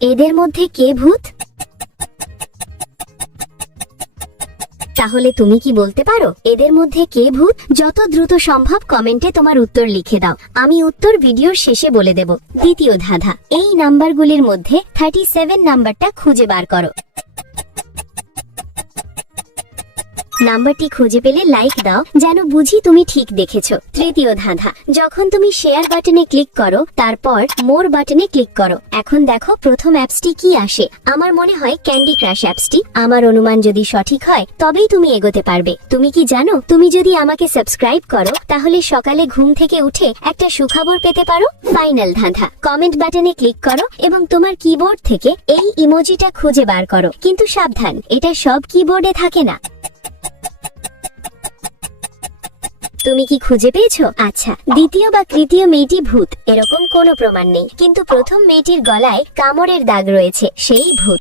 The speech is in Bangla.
এদের মধ্যে কে ভূত? তাহলে তুমি কি বলতে পারো এদের মধ্যে কে ভূত? যত দ্রুত সম্ভব কমেন্টে তোমার উত্তর লিখে দাও, আমি উত্তর ভিডিওর শেষে বলে দেব। দ্বিতীয় ধাঁধা, এই নাম্বারগুলির মধ্যে 37 নাম্বারটা খুঁজে বার করো। নাম্বারটি খুঁজে পেলে লাইক দাও, যেন বুঝি তুমি ঠিক দেখেছো। তৃতীয় ধাঁধা, যখন তুমি শেয়ার বাটনে ক্লিক করো তারপর মোর বাটনে ক্লিক করো। এখন দেখো প্রথম অ্যাপসটি কি আসে। আমার মনে হয় ক্যান্ডি ক্রাশ অ্যাপসটি। আমার অনুমান যদি সঠিক হয় তবেই তুমি এগোতে পারবে। তুমি কি জানো, তুমি যদি আমাকে সাবস্ক্রাইব করো তাহলে সকালে ঘুম থেকে উঠে একটা সুখবর পেতে পারো। ফাইনাল ধাঁধা, কমেন্ট বাটনে ক্লিক করো এবং তোমার কিবোর্ড থেকে এই ইমোজিটা খুঁজে বার করো। কিন্তু সাবধান, এটা সব কিবোর্ডে থাকে না। তুমি কি খুঁজে পেয়েছো? আচ্ছা, দ্বিতীয় বা তৃতীয় মেয়েটি ভূত এরকম কোনো প্রমাণ নেই, কিন্তু প্রথম মেয়েটির গলায় কামড়ের দাগ রয়েছে, সেই ভূত।